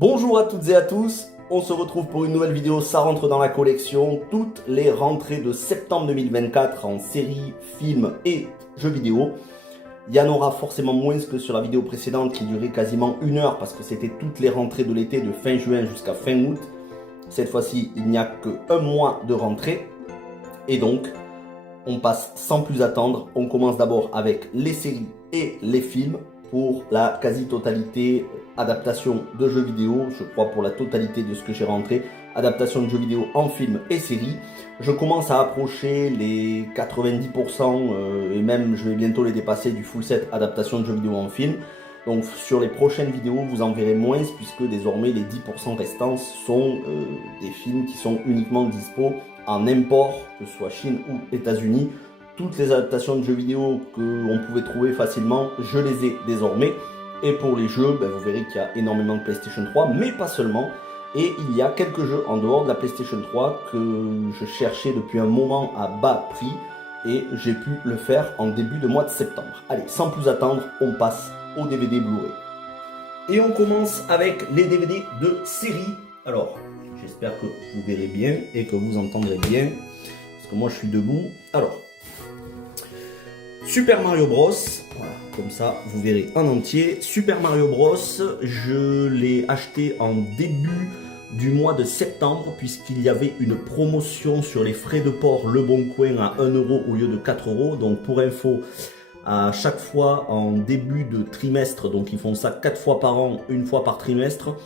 Bonjour à toutes et à tous, on se retrouve pour une nouvelle vidéo, ça rentre dans la collection, toutes les rentrées de septembre 2024 en séries, films et jeux vidéo. Il y en aura forcément moins que sur la vidéo précédente qui durait quasiment 1 heure parce que c'était toutes les rentrées de l'été de fin juin jusqu'à fin août. Cette fois-ci, il n'y a qu'un mois de rentrée et donc on passe sans plus attendre. On commence d'abord avec les séries et les films. Pour la quasi-totalité adaptation de jeux vidéo, je crois pour la totalité de ce que j'ai rentré, adaptation de jeux vidéo en film et série. Je commence à approcher les 90% et même je vais bientôt les dépasser du full set adaptation de jeux vidéo en film. Donc sur les prochaines vidéos, vous en verrez moins puisque désormais les 10% restants sont des films qui sont uniquement dispo en import, que ce soit Chine ou États-Unis. Toutes les adaptations de jeux vidéo qu'on pouvait trouver facilement, je les ai désormais. Et pour les jeux, vous verrez qu'il y a énormément de PlayStation 3, mais pas seulement. Et il y a quelques jeux en dehors de la PlayStation 3 que je cherchais depuis un moment à bas prix. Et j'ai pu le faire en début de mois de septembre. Allez, sans plus attendre, on passe aux DVD Blu-ray. Et on commence avec les DVD de série. Alors, j'espère que vous verrez bien et que vous entendrez bien. Parce que moi, je suis debout. Alors, Super Mario Bros, voilà, comme ça vous verrez en entier. Super Mario Bros, je l'ai acheté en début du mois de septembre puisqu'il y avait une promotion sur les frais de port Le Bon Coin à 1 euro au lieu de 4 euros. Donc pour info, à chaque fois en début de trimestre, donc ils font ça 4 fois par an, une fois par trimestre,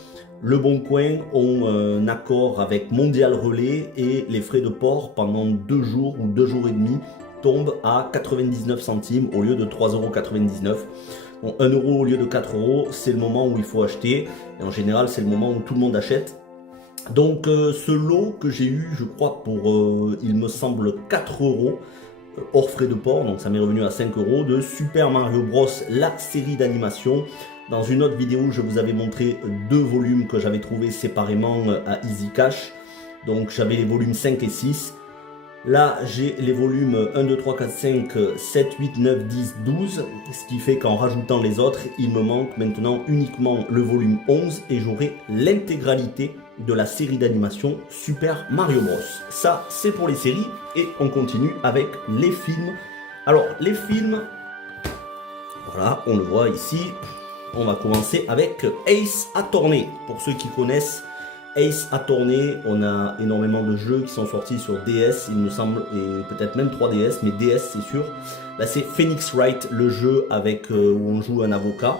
Le Bon Coin ont un accord avec Mondial Relais et les frais de port pendant 2 jours ou 2 jours et demi tombe à 99 centimes au lieu de 3,99 €. Bon, 1 euro au lieu de 4 euros, c'est le moment où il faut acheter. Et en général, c'est le moment où tout le monde achète. Donc ce lot que j'ai eu, je crois, pour, il me semble, 4 euros, hors frais de port, donc ça m'est revenu à 5 euros, de Super Mario Bros, la série d'animation. Dans une autre vidéo, je vous avais montré 2 volumes que j'avais trouvés séparément à Easy Cash. Donc j'avais les volumes 5 et 6. Là, j'ai les volumes 1, 2, 3, 4, 5, 7, 8, 9, 10, 12. Ce qui fait qu'en rajoutant les autres, il me manque maintenant uniquement le volume 11 et j'aurai l'intégralité de la série d'animation Super Mario Bros. Ça, c'est pour les séries et on continue avec les films. Alors, les films, voilà, on le voit ici. On va commencer avec Ace Attorney. Pour ceux qui connaissent Ace Attorney, on a énormément de jeux qui sont sortis sur DS, il me semble, et peut-être même 3DS, mais DS c'est sûr. Là c'est Phoenix Wright, le jeu avec où on joue un avocat.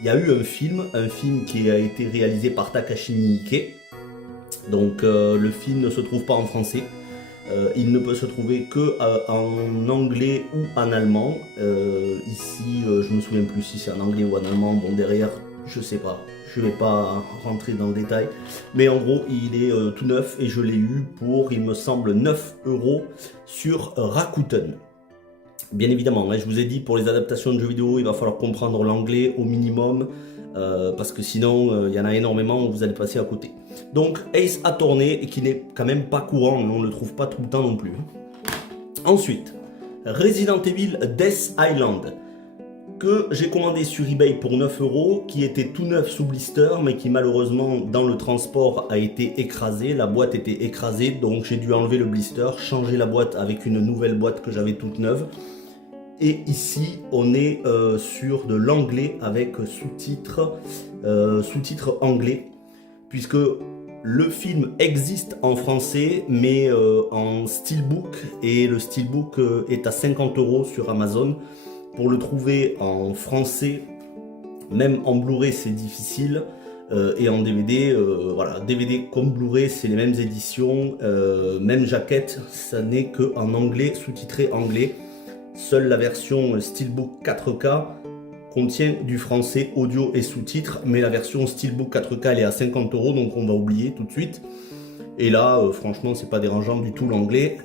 Il y a eu un film qui a été réalisé par Takashi Miike. Donc le film ne se trouve pas en français. Il ne peut se trouver que en anglais ou en allemand. Ici, je me souviens plus si c'est en anglais ou en allemand. Bon, derrière, je sais pas. Je vais pas rentrer dans le détail. Mais en gros, il est tout neuf et je l'ai eu pour, il me semble, 9 euros sur Rakuten. Bien évidemment, là, je vous ai dit, pour les adaptations de jeux vidéo, il va falloir comprendre l'anglais au minimum. Parce que sinon, il y en a énormément où vous allez passer à côté. Donc, Ace Attorney, qui n'est quand même pas courant, on ne le trouve pas tout le temps non plus. Ensuite, Resident Evil Death Island, que j'ai commandé sur eBay pour 9 euros, qui était tout neuf sous blister, mais qui malheureusement, dans le transport, a été écrasé. La boîte était écrasée, donc j'ai dû enlever le blister, changer la boîte avec une nouvelle boîte que j'avais toute neuve. Et ici, on est sur de l'anglais avec sous-titres anglais, puisque le film existe en français, mais en steelbook, et le steelbook est à 50 euros sur Amazon. Pour le trouver en français, même en Blu-ray, c'est difficile. Et en DVD, voilà, DVD comme Blu-ray, c'est les mêmes éditions, même jaquette, ça n'est qu'en anglais, sous-titré anglais. Seule la version Steelbook 4K contient du français audio et sous-titres, mais la version Steelbook 4K elle est à 50 euros, donc on va oublier tout de suite. Et là, franchement, c'est pas dérangeant du tout l'anglais.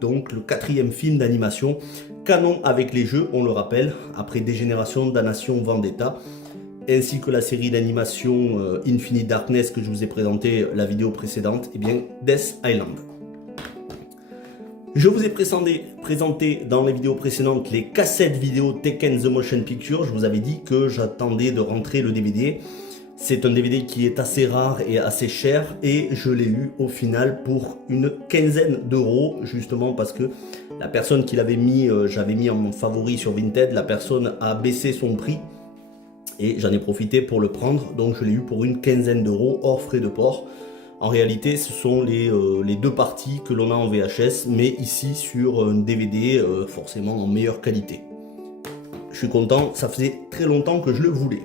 Donc le 4e film d'animation canon avec les jeux, on le rappelle, après Dégénération, Damnation, Vendetta, ainsi que la série d'animation Infinite Darkness que je vous ai présenté la vidéo précédente, et bien Death Island. Je vous ai présenté dans les vidéos précédentes les cassettes vidéo Tekken The Motion Picture. Je vous avais dit que j'attendais de rentrer le DVD. C'est un DVD qui est assez rare et assez cher et je l'ai eu au final pour une quinzaine d'euros, justement parce que la personne qui l'avait mis, j'avais mis en favori sur Vinted, la personne a baissé son prix et j'en ai profité pour le prendre, donc je l'ai eu pour une quinzaine d'euros hors frais de port. En réalité, ce sont les deux parties que l'on a en VHS, mais ici sur un DVD forcément en meilleure qualité. Je suis content, ça faisait très longtemps que je le voulais.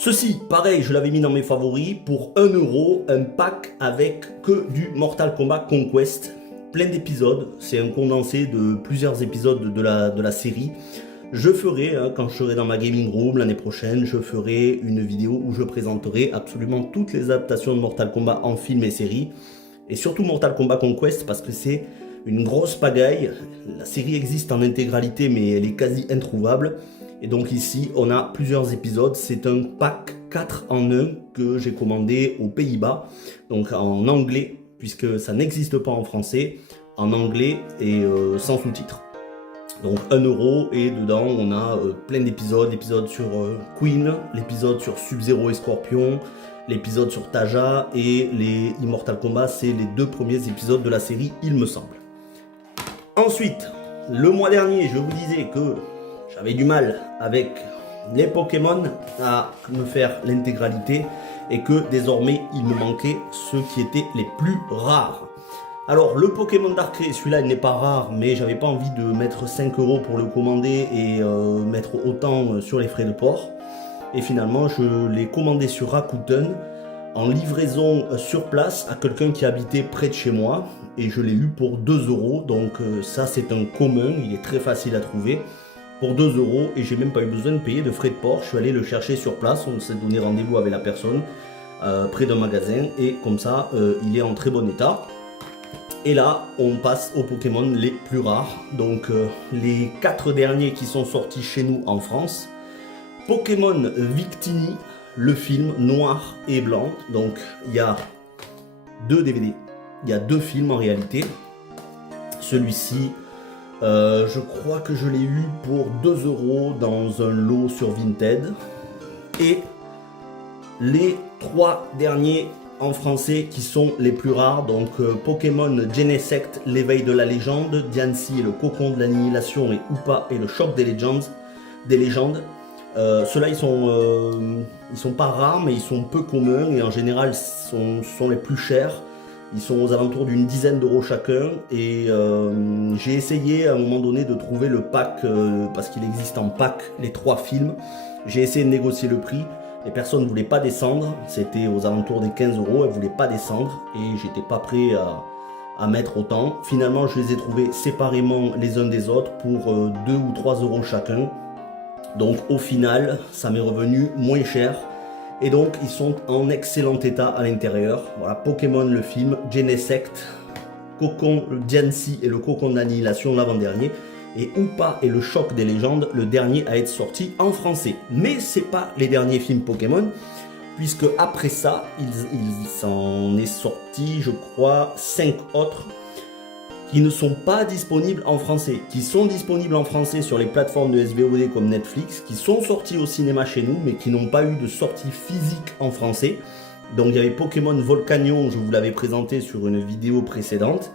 Ceci, pareil, je l'avais mis dans mes favoris, pour 1 euro, un pack avec que du Mortal Kombat Conquest, plein d'épisodes, c'est un condensé de plusieurs épisodes de la série. Je ferai, quand je serai dans ma gaming room l'année prochaine, je ferai une vidéo où je présenterai absolument toutes les adaptations de Mortal Kombat en film et série, et surtout Mortal Kombat Conquest parce que c'est une grosse pagaille. La série existe en intégralité mais elle est quasi introuvable. Et donc ici, on a plusieurs épisodes. C'est un pack 4 en 1 que j'ai commandé aux Pays-Bas. Donc en anglais, puisque ça n'existe pas en français. En anglais et sans sous-titres. Donc 1 euro et dedans, on a plein d'épisodes. L'épisode sur Queen, l'épisode sur Sub-Zero et Scorpion, l'épisode sur Taja et les Immortal Kombat. C'est les 2 premiers épisodes de la série, il me semble. Ensuite, le mois dernier, je vous disais que j'avais du mal avec les Pokémon à me faire l'intégralité et que désormais il me manquait ceux qui étaient les plus rares. Alors le Pokémon Darkrai, celui-là il n'est pas rare, mais j'avais pas envie de mettre 5 € pour le commander et mettre autant sur les frais de port. Et finalement je l'ai commandé sur Rakuten en livraison sur place à quelqu'un qui habitait près de chez moi et je l'ai eu pour 2 €. Donc ça c'est un commun, il est très facile à trouver. Pour 2 € et j'ai même pas eu besoin de payer de frais de port. Je suis allé le chercher sur place, on s'est donné rendez-vous avec la personne près d'un magasin et comme ça il est en très bon état. Et là on passe aux Pokémon les plus rares, donc les 4 derniers qui sont sortis chez nous en France. Pokémon Victini, le film noir et blanc, donc il y a 2 DVD, il y a 2 films en réalité. Celui-ci je crois que je l'ai eu pour 2 € dans un lot sur Vinted. Et les 3 derniers en français qui sont les plus rares, donc Pokémon Genesect, l'éveil de la légende, Diancie et le cocon de l'annihilation et Hoopa et le choc des légendes. Ceux-là ils sont pas rares mais ils sont peu communs et en général sont les plus chers. Ils sont aux alentours d'une dizaine d'euros chacun et j'ai essayé à un moment donné de trouver le pack parce qu'il existe en pack les 3 films. J'ai essayé de négocier le prix, les personnes ne voulaient pas descendre, c'était aux alentours des 15 €, elles ne voulaient pas descendre et j'étais pas prêt à mettre autant. Finalement je les ai trouvés séparément les uns des autres pour 2 ou 3 € chacun. Donc au final ça m'est revenu moins cher. Et donc ils sont en excellent état à l'intérieur. Voilà, Pokémon le film, Genesect, Cocon, Diancie et le cocon d'annihilation l'avant-dernier, et Hoopa et le choc des légendes, le dernier à être sorti en français. Mais c'est pas les derniers films Pokémon, puisque après ça, il s'en est sorti, je crois, 5 autres qui ne sont pas disponibles en français, qui sont disponibles en français sur les plateformes de SVOD comme Netflix, qui sont sortis au cinéma chez nous, mais qui n'ont pas eu de sortie physique en français. Donc il y avait Pokémon Volcanion, je vous l'avais présenté sur une vidéo précédente.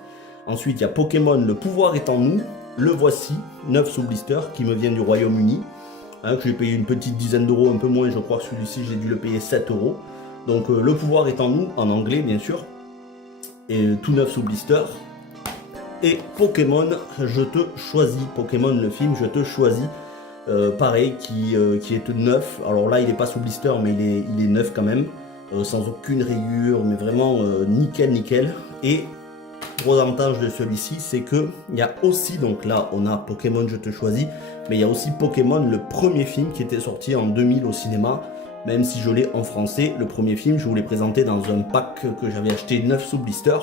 Ensuite il y a Pokémon Le pouvoir est en nous, le voici, 9 sous blister, qui me vient du Royaume-Uni, que j'ai payé une petite dizaine d'euros, un peu moins, je crois que celui-ci j'ai dû le payer 7 €. Donc Le pouvoir est en nous, en anglais bien sûr, et tout 9 sous blister. Et Pokémon, je te choisis, Pokémon le film, je te choisis, pareil, qui est neuf. Alors là il n'est pas sous blister mais il est neuf quand même, sans aucune rayure, mais vraiment nickel. Et gros avantage de celui-ci, c'est que il y a aussi, donc là on a Pokémon je te choisis, mais il y a aussi Pokémon le premier film qui était sorti en 2000 au cinéma. Même si je l'ai en français, le premier film je vous l'ai présenté dans un pack que j'avais acheté 9 sous blister.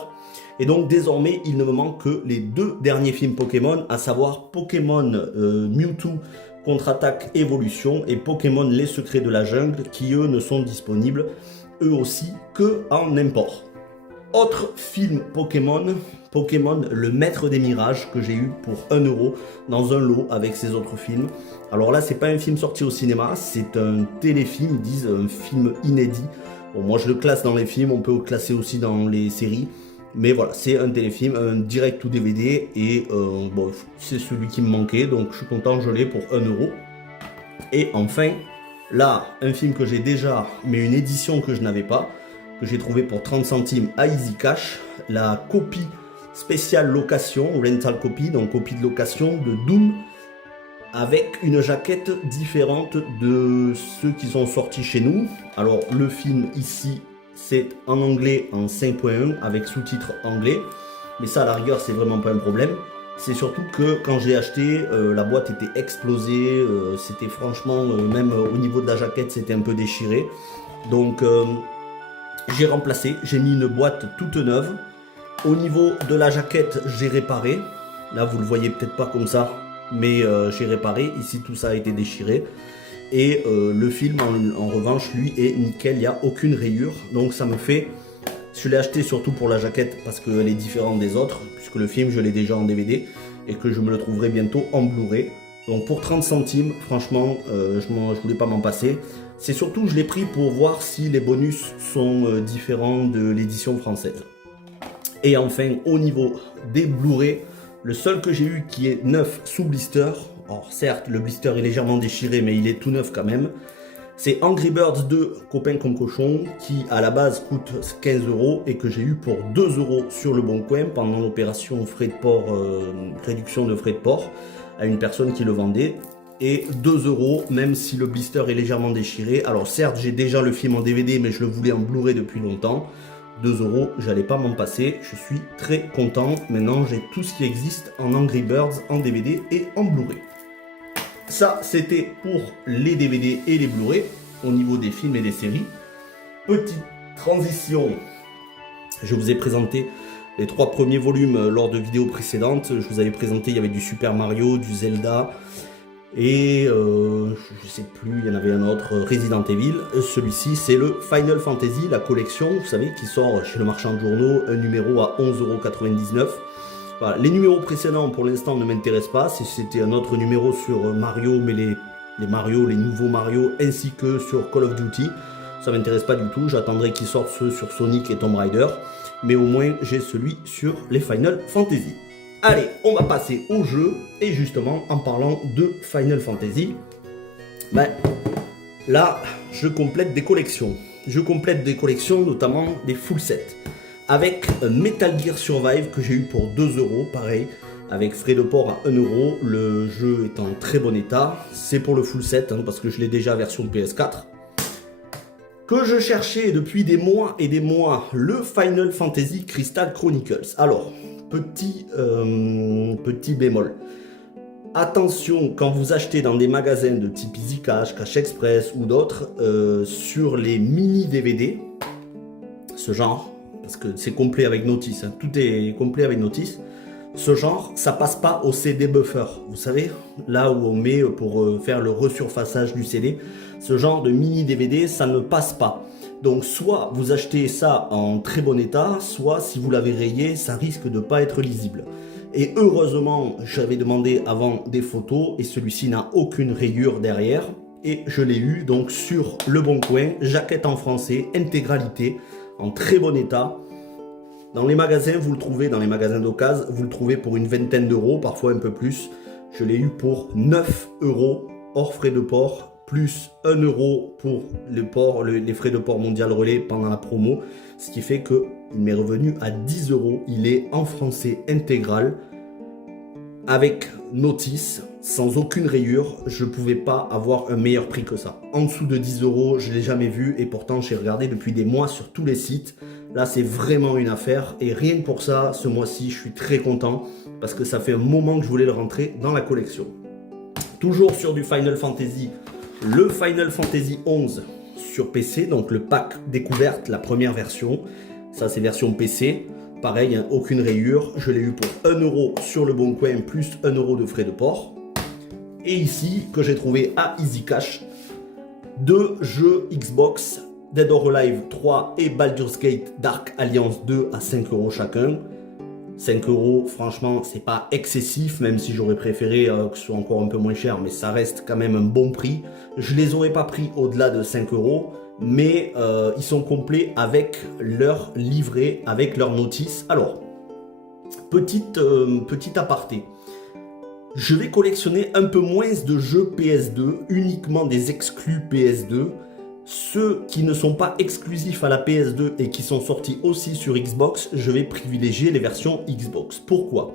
Et donc désormais, il ne me manque que les 2 derniers films Pokémon, à savoir Pokémon Mewtwo Contre-Attaque Évolution et Pokémon Les Secrets de la Jungle, qui eux ne sont disponibles eux aussi que en import. Autre film Pokémon, Pokémon Le Maître des Mirages, que j'ai eu pour 1 euro dans un lot avec ces autres films. Alors là, c'est pas un film sorti au cinéma, c'est un téléfilm, ils disent un film inédit. Bon, moi je le classe dans les films, on peut le classer aussi dans les séries. Mais voilà, c'est un téléfilm, un direct ou DVD, et bon, c'est celui qui me manquait, donc je suis content, je l'ai pour 1 euro. Et enfin, là, un film que j'ai déjà, mais une édition que je n'avais pas, que j'ai trouvé pour 30 centimes à Easy Cash, la copie spéciale location, rental copy, donc copie de location de Doom, avec une jaquette différente de ceux qui sont sortis chez nous. Alors le film ici, c'est en anglais en 5.1 avec sous-titres anglais, mais ça à la rigueur c'est vraiment pas un problème. C'est surtout que quand j'ai acheté, la boîte était explosée, c'était franchement, même au niveau de la jaquette, c'était un peu déchiré. Donc j'ai remplacé, j'ai mis une boîte toute neuve. Au niveau de la jaquette, j'ai réparé. Là, vous le voyez peut-être pas comme ça, mais j'ai réparé. Ici, tout ça a été déchiré. Et le film, en revanche, lui, est nickel. Il n'y a aucune rayure. Donc, ça me fait... Je l'ai acheté surtout pour la jaquette parce qu'elle est différente des autres, puisque le film, je l'ai déjà en DVD et que je me le trouverai bientôt en Blu-ray. Donc, pour 30 centimes, franchement, je voulais pas m'en passer. C'est surtout, je l'ai pris pour voir si les bonus sont différents de l'édition française. Et enfin, au niveau des Blu-ray, le seul que j'ai eu qui est neuf sous blister, alors certes, le blister est légèrement déchiré, mais il est tout neuf quand même, c'est Angry Birds 2, Copain comme cochon, qui à la base coûte 15 euros et que j'ai eu pour 2 euros sur le Bon Coin pendant l'opération frais de port, réduction de frais de port, à une personne qui le vendait. Et 2 euros, même si le blister est légèrement déchiré. Alors certes, j'ai déjà le film en DVD, mais je le voulais en Blu-ray depuis longtemps. 2 euros, j'allais pas m'en passer. Je suis très content. Maintenant, j'ai tout ce qui existe en Angry Birds, en DVD et en Blu-ray. Ça, c'était pour les DVD et les Blu-ray, au niveau des films et des séries. Petite transition. Je vous ai présenté les 3 premiers volumes lors de vidéos précédentes. Je vous avais présenté, il y avait du Super Mario, du Zelda... Et je sais plus, il y en avait un autre, Resident Evil. Celui-ci, c'est le Final Fantasy, la collection, vous savez, qui sort chez le marchand de journaux, un numéro à 11,99 €. Voilà, les numéros précédents, pour l'instant, ne m'intéressent pas. C'était un autre numéro sur Mario, mais les Mario, les nouveaux Mario, ainsi que sur Call of Duty. Ça m'intéresse pas du tout. J'attendrai qu'ils sortent ceux sur Sonic et Tomb Raider. Mais au moins, j'ai celui sur les Final Fantasy. Allez, on va passer au jeu, et justement, en parlant de Final Fantasy, ben, là, je complète des collections. Je complète des collections, notamment des full sets, avec Metal Gear Survive, que j'ai eu pour 2 euros, pareil, avec frais de port à 1 euro, le jeu est en très bon état, c'est pour le full set, hein, parce que je l'ai déjà version PS4. Que je cherchais depuis des mois et des mois, le Final Fantasy Crystal Chronicles. Alors... Petit bémol. Attention, quand vous achetez dans des magasins de type Easy Cash, Cash Express ou d'autres, sur les mini DVD, ce genre, parce que c'est complet avec notice, hein, tout est complet avec notice, ce genre, ça passe pas au CD buffer. Vous savez, là où on met pour faire le resurfaçage du CD, ce genre de mini DVD, ça ne passe pas. Donc soit vous achetez ça en très bon état, soit si vous l'avez rayé, ça risque de ne pas être lisible. Et heureusement, j'avais demandé avant des photos et celui-ci n'a aucune rayure derrière. Et je l'ai eu donc sur Le Bon Coin, jaquette en français, intégralité, en très bon état. Dans les magasins, vous le trouvez, dans les magasins d'occasion, vous le trouvez pour une vingtaine d'euros, parfois un peu plus. Je l'ai eu pour 9 euros hors frais de port, plus 1 euro pour les frais de port mondial relais pendant la promo, ce qui fait qu'il m'est revenu à 10 euros. Il est en français intégral, avec notice, sans aucune rayure. Je ne pouvais pas avoir un meilleur prix que ça. En dessous de 10 euros, je ne l'ai jamais vu, et pourtant j'ai regardé depuis des mois sur tous les sites. Là, c'est vraiment une affaire, et rien que pour ça, ce mois-ci, je suis très content, parce que ça fait un moment que je voulais le rentrer dans la collection. Toujours sur du Final Fantasy, le Final Fantasy 11 sur PC, donc le pack découverte, la première version. Ça, c'est version PC. Pareil, hein, aucune rayure. Je l'ai eu pour 1 euro sur le Bon Coin, plus 1 euro de frais de port. Et ici, que j'ai trouvé à Easy Cash, 2 jeux Xbox Dead or Alive 3 et Baldur's Gate Dark Alliance 2 à 5 € chacun. 5 €, franchement, c'est pas excessif, même si j'aurais préféré que ce soit encore un peu moins cher, mais ça reste quand même un bon prix. Je les aurais pas pris au-delà de 5 €, mais ils sont complets avec leur livret, avec leur notice. Alors, petit aparté. Je vais collectionner un peu moins de jeux PS2, uniquement des exclus PS2. Ceux qui ne sont pas exclusifs à la PS2 et qui sont sortis aussi sur Xbox, je vais privilégier les versions Xbox. Pourquoi ?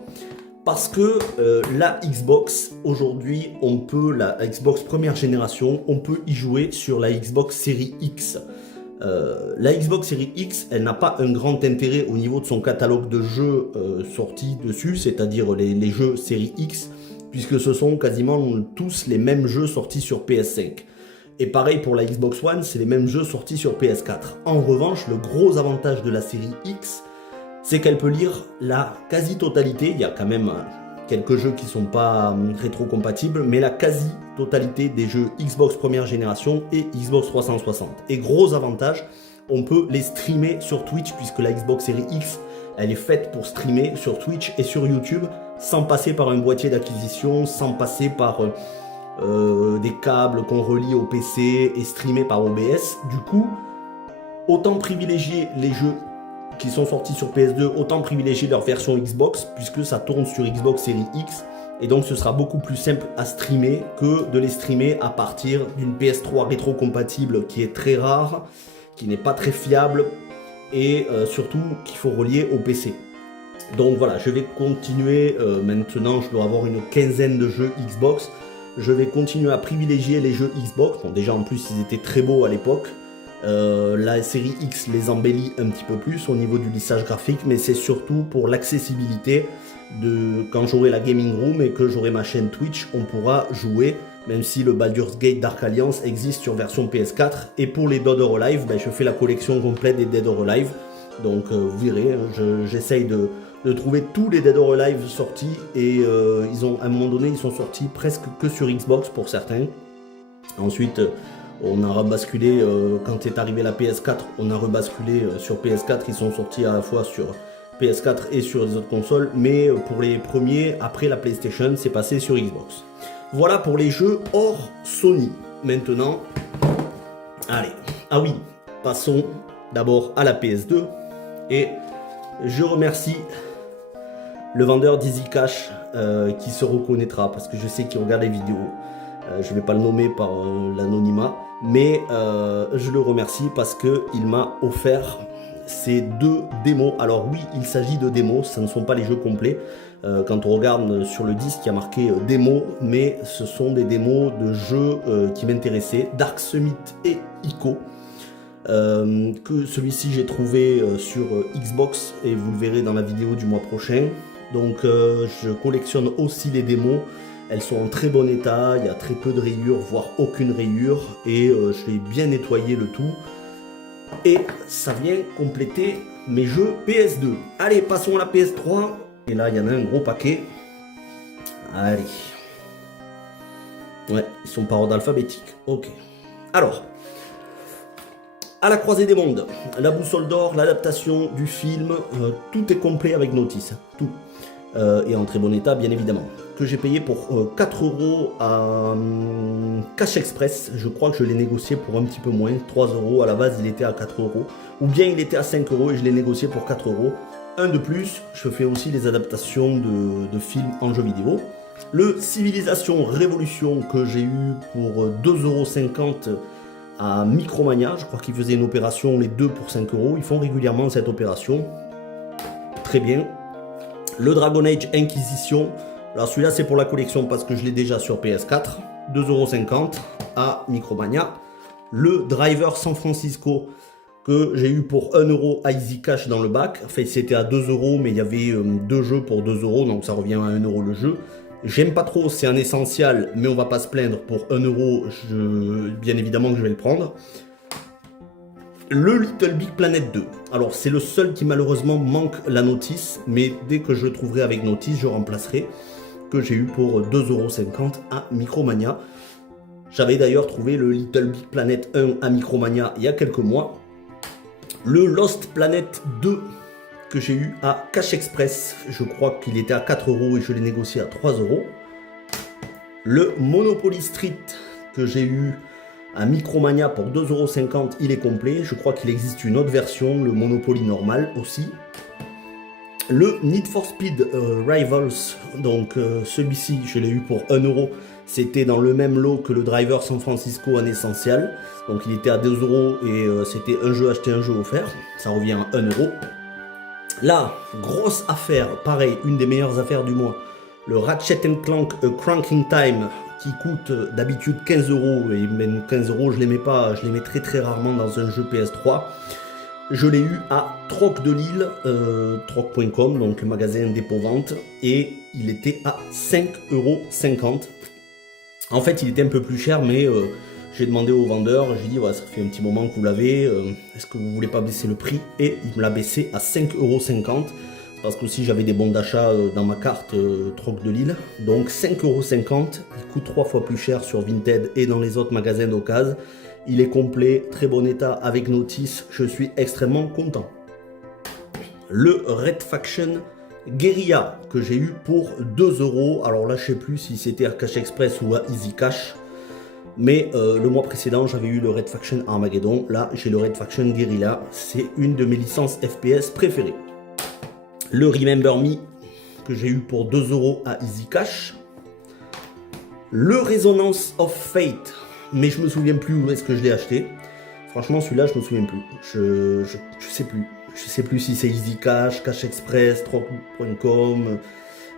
Parce que la Xbox, aujourd'hui, la Xbox première génération, on peut y jouer sur la Xbox Series X. La Xbox Series X, elle n'a pas un grand intérêt au niveau de son catalogue de jeux sortis dessus, c'est-à-dire les jeux Series X, puisque ce sont quasiment tous les mêmes jeux sortis sur PS5. Et pareil pour la Xbox One, c'est les mêmes jeux sortis sur PS4. En revanche, le gros avantage de la série X, c'est qu'elle peut lire la quasi-totalité, il y a quand même quelques jeux qui ne sont pas rétro-compatibles, mais la quasi-totalité des jeux Xbox première génération et Xbox 360. Et gros avantage, on peut les streamer sur Twitch, puisque la Xbox Series X, elle est faite pour streamer sur Twitch et sur YouTube, sans passer par un boîtier d'acquisition, sans passer par des câbles qu'on relie au PC et streamer par OBS. Du coup, autant privilégier les jeux qui sont sortis sur PS2, autant privilégier leur version Xbox, puisque ça tourne sur Xbox Series X, et donc ce sera beaucoup plus simple à streamer que de les streamer à partir d'une PS3 rétro-compatible qui est très rare, qui n'est pas très fiable, et surtout qu'il faut relier au PC. Donc voilà, je vais continuer, maintenant je dois avoir une quinzaine de jeux Xbox, je vais continuer à privilégier les jeux Xbox. Bon, déjà en plus ils étaient très beaux à l'époque. La série X les embellit un petit peu plus au niveau du lissage graphique, mais c'est surtout pour l'accessibilité de quand j'aurai la gaming room et que j'aurai ma chaîne Twitch, on pourra jouer, même si le Baldur's Gate Dark Alliance existe sur version PS4. Et pour les Dead or Alive, je fais la collection complète des Dead or Alive. Donc vous verrez, j'essaye de trouver tous les Dead or Alive sortis, et à un moment donné ils sont sortis presque que sur Xbox pour certains. Ensuite on a rebasculé, quand est arrivé la PS4, on a rebasculé sur PS4, ils sont sortis à la fois sur PS4 et sur les autres consoles, mais pour les premiers, après la PlayStation, c'est passé sur Xbox. Voilà pour les jeux hors Sony. Maintenant, allez, ah oui, passons d'abord à la PS2, et je remercie le vendeur d'Easy Cash qui se reconnaîtra, parce que je sais qu'il regarde les vidéos. Je ne vais pas le nommer par l'anonymat, mais je le remercie parce qu'il m'a offert ces 2 démos. Alors oui, il s'agit de démos, ce ne sont pas les jeux complets. Quand on regarde sur le disque, il y a marqué démos, mais ce sont des démos de jeux qui m'intéressaient, Dark Summit et Ico. Que celui-ci j'ai trouvé sur Xbox, et vous le verrez dans la vidéo du mois prochain. Donc je collectionne aussi les démos. Elles sont en très bon état, il y a très peu de rayures, voire aucune rayure, et je vais bien nettoyer le tout. Et ça vient compléter mes jeux PS2. Allez, passons à la PS3. Et là, il y en a un gros paquet. Allez. Ouais, ils sont par ordre alphabétique. Ok. Alors, à la croisée des mondes, la boussole d'or, l'adaptation du film, tout est complet avec notice. Tout. Et en très bon état, bien évidemment. Que j'ai payé pour 4 € à Cash Express. Je crois que je l'ai négocié pour un petit peu moins, 3 €. À la base, il était à 4 €. Ou bien il était à 5 € et je l'ai négocié pour 4 €. Un de plus, je fais aussi les adaptations de films en jeu vidéo. Le Civilization Révolution que j'ai eu pour 2,50 € à Micromania. Je crois qu'ils faisaient une opération les deux pour 5 €. Ils font régulièrement cette opération. Très bien. Le Dragon Age Inquisition. Alors celui-là c'est pour la collection parce que je l'ai déjà sur PS4, 2,50 € à Micromania. Le Driver San Francisco que j'ai eu pour 1 € à Easy Cash dans le bac. Enfin c'était à 2 € mais il y avait 2 jeux pour 2 € donc ça revient à 1 € le jeu. J'aime pas trop, c'est un essentiel mais on va pas se plaindre, pour 1 €, bien évidemment que je vais le prendre. Le Little Big Planet 2. Alors c'est le seul qui malheureusement manque la notice, mais dès que je le trouverai avec notice, je remplacerai, que j'ai eu pour 2,50 € à Micromania. J'avais d'ailleurs trouvé le Little Big Planet 1 à Micromania il y a quelques mois. Le Lost Planet 2 que j'ai eu à Cash Express, je crois qu'il était à 4 € et je l'ai négocié à 3 €. Le Monopoly Street que j'ai eu à Micromania pour 2,50 €, il est complet. Je crois qu'il existe une autre version, le Monopoly normal aussi. Le Need for Speed Rivals, donc celui-ci je l'ai eu pour 1 €. C'était dans le même lot que le Driver San Francisco en essentiel. Donc il était à 2 € et c'était un jeu acheté, un jeu offert. Ça revient à 1 €. Là, grosse affaire, pareil, une des meilleures affaires du mois. Le Ratchet Clank A Cranking Time qui coûte d'habitude 15 € et même 15 € je les mets pas, je les mets très rarement dans un jeu PS3. Je l'ai eu à Troc de Lille, troc.com, donc le magasin dépôt-vente, et il était à 5,50 €. En fait, il était un peu plus cher, mais j'ai demandé au vendeur, j'ai dit, ouais, ça fait un petit moment que vous l'avez, est-ce que vous voulez pas baisser le prix? Et il me l'a baissé à 5,50 €, parce que aussi j'avais des bons d'achat dans ma carte Troc de Lille. Donc 5,50 €, il coûte 3 fois plus cher sur Vinted et dans les autres magasins d'occasion. Il est complet, très bon état avec notice, je suis extrêmement content. Le Red Faction Guerilla que j'ai eu pour 2 €. Alors là, je sais plus si c'était à Cash Express ou à Easy Cash. Mais le mois précédent, j'avais eu le Red Faction Armageddon. Là, j'ai le Red Faction Guerilla. C'est une de mes licences FPS préférées. Le Remember Me que j'ai eu pour 2 € à Easy Cash. Le Resonance of Fate. Mais je me souviens plus où est-ce que je l'ai acheté. Franchement, celui-là, je me souviens plus. Je sais plus. Je sais plus si c'est Easy Cash, Cash Express, Troc.com.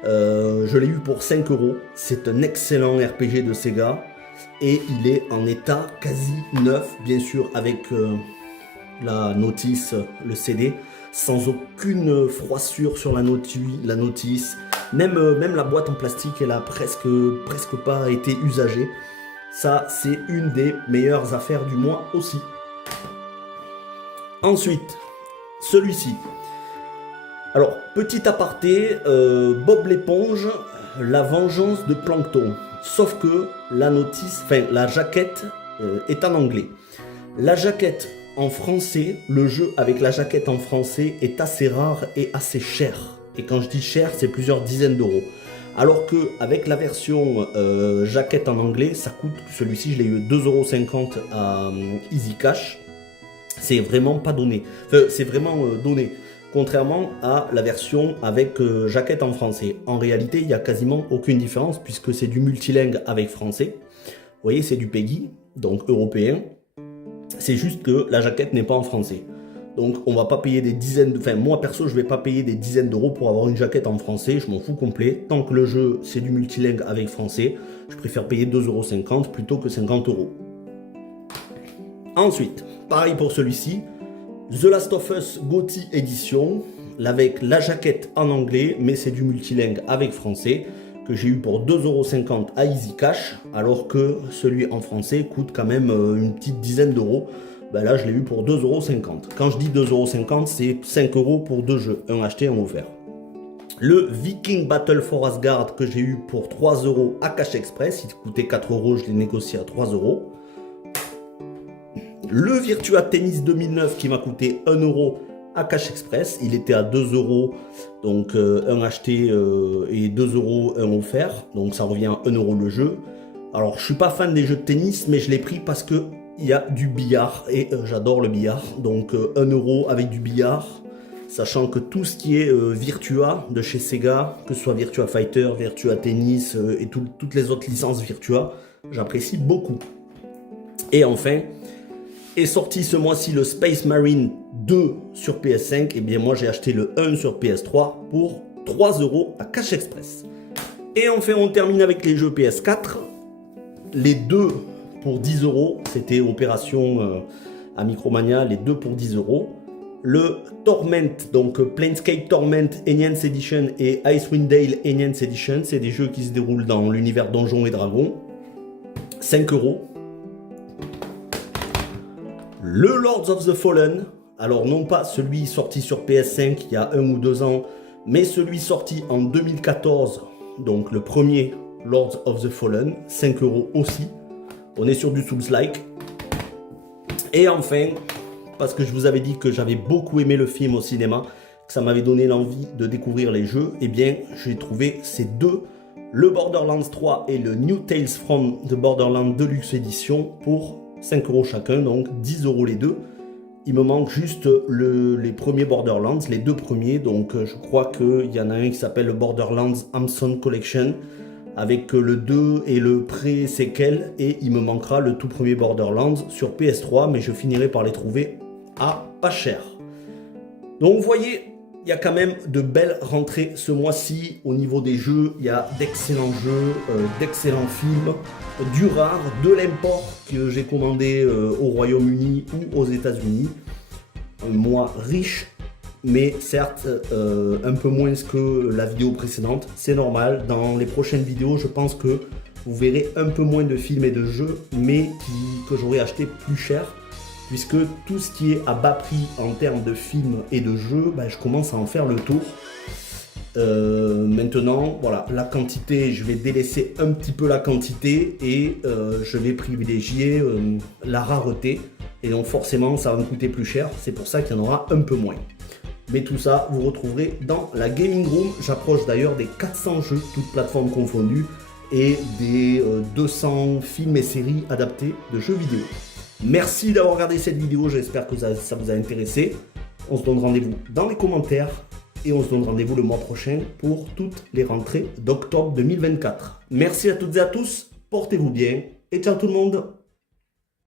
Je l'ai eu pour 5 €. C'est un excellent RPG de Sega. Et il est en état quasi neuf, bien sûr, avec la notice, le CD, sans aucune froissure sur la notice. Même la boîte en plastique, elle a presque pas été usagée. Ça, c'est une des meilleures affaires du mois aussi. Ensuite, celui-ci. Alors, petit aparté, Bob l'éponge, la vengeance de Plankton. Sauf que la jaquette est en anglais. La jaquette en français, le jeu avec la jaquette en français est assez rare et assez cher. Et quand je dis cher, c'est plusieurs dizaines d'euros. Alors que avec la version jaquette en anglais, ça coûte, celui-ci je l'ai eu 2,50 € à Easy Cash. C'est vraiment pas donné. Enfin, c'est vraiment donné. Contrairement à la version avec jaquette en français. En réalité, il n'y a quasiment aucune différence puisque c'est du multilingue avec français. Vous voyez, c'est du PEGI, donc européen. C'est juste que la jaquette n'est pas en français. Donc on va pas payer des dizaines de... Enfin, moi perso, je vais pas payer des dizaines d'euros pour avoir une jaquette en français. Je m'en fous complet. Tant que le jeu, c'est du multilingue avec français, je préfère payer 2,50 € plutôt que 50 €. Ensuite, pareil pour celui-ci. The Last of Us GOTY Edition, avec la jaquette en anglais, mais c'est du multilingue avec français, que j'ai eu pour 2,50 € à Easy Cash, alors que celui en français coûte quand même une petite dizaine d'euros. Ben là, je l'ai eu pour 2,50 €. Quand je dis 2,50 €, c'est 5 € pour 2 jeux, un acheté, un offert. Le Viking Battle for Asgard que j'ai eu pour 3 € à Cash Express, il coûtait 4 €, je l'ai négocié à 3 €. Le Virtua Tennis 2009 qui m'a coûté 1 € à Cash Express, il était à 2 €, donc un acheté et 2 € un offert, donc ça revient à 1 € le jeu. Alors je suis pas fan des jeux de tennis, mais je l'ai pris parce que il y a du billard et j'adore le billard, donc 1 € avec du billard, sachant que tout ce qui est Virtua de chez Sega, que ce soit Virtua Fighter, Virtua Tennis et toutes les autres licences Virtua, j'apprécie beaucoup. Et enfin, est sorti ce mois-ci le Space Marine 2 sur PS5, et bien moi j'ai acheté le 1 sur PS3 pour 3 € à Cash Express. Et enfin on termine avec les jeux PS4, les deux pour 10 €, c'était opération à Micromania, les deux pour 10 €. Le Torment, donc Planescape Torment Enhanced Edition et Icewind Dale Enhanced Edition, c'est des jeux qui se déroulent dans l'univers Donjons et Dragons, 5 €. Le Lords of the Fallen, alors non pas celui sorti sur PS5 il y a 1 ou 2 ans, mais celui sorti en 2014, donc le premier Lords of the Fallen, 5 € aussi. On est sur du Souls-like. Et enfin, parce que je vous avais dit que j'avais beaucoup aimé le film au cinéma, que ça m'avait donné l'envie de découvrir les jeux, eh bien, j'ai trouvé ces deux, le Borderlands 3 et le New Tales from the Borderlands Deluxe Edition pour 5 € chacun, donc 10 € les deux. Il me manque juste les premiers Borderlands, les deux premiers, donc je crois qu'il y en a un qui s'appelle le Borderlands Handsome Collection, avec le 2 et le pré-séquel, et il me manquera le tout premier Borderlands sur PS3, mais je finirai par les trouver à pas cher. Donc vous voyez, il y a quand même de belles rentrées ce mois-ci au niveau des jeux. Il y a d'excellents jeux, d'excellents films, du rare, de l'import que j'ai commandé au Royaume-Uni ou aux États-Unis. Un mois riche, mais certes un peu moins que la vidéo précédente. C'est normal, dans les prochaines vidéos, je pense que vous verrez un peu moins de films et de jeux, mais que j'aurai acheté plus cher. Puisque tout ce qui est à bas prix en termes de films et de jeux, ben, je commence à en faire le tour. Maintenant, voilà, la quantité, je vais délaisser un petit peu la quantité et je vais privilégier la rareté. Et donc forcément, ça va me coûter plus cher. C'est pour ça qu'il y en aura un peu moins. Mais tout ça, vous retrouverez dans la Gaming Room. J'approche d'ailleurs des 400 jeux, toutes plateformes confondues, et des 200 films et séries adaptés de jeux vidéo. Merci d'avoir regardé cette vidéo, j'espère que ça vous a intéressé. On se donne rendez-vous dans les commentaires et on se donne rendez-vous le mois prochain pour toutes les rentrées d'octobre 2024. Merci à toutes et à tous, portez-vous bien et ciao tout le monde.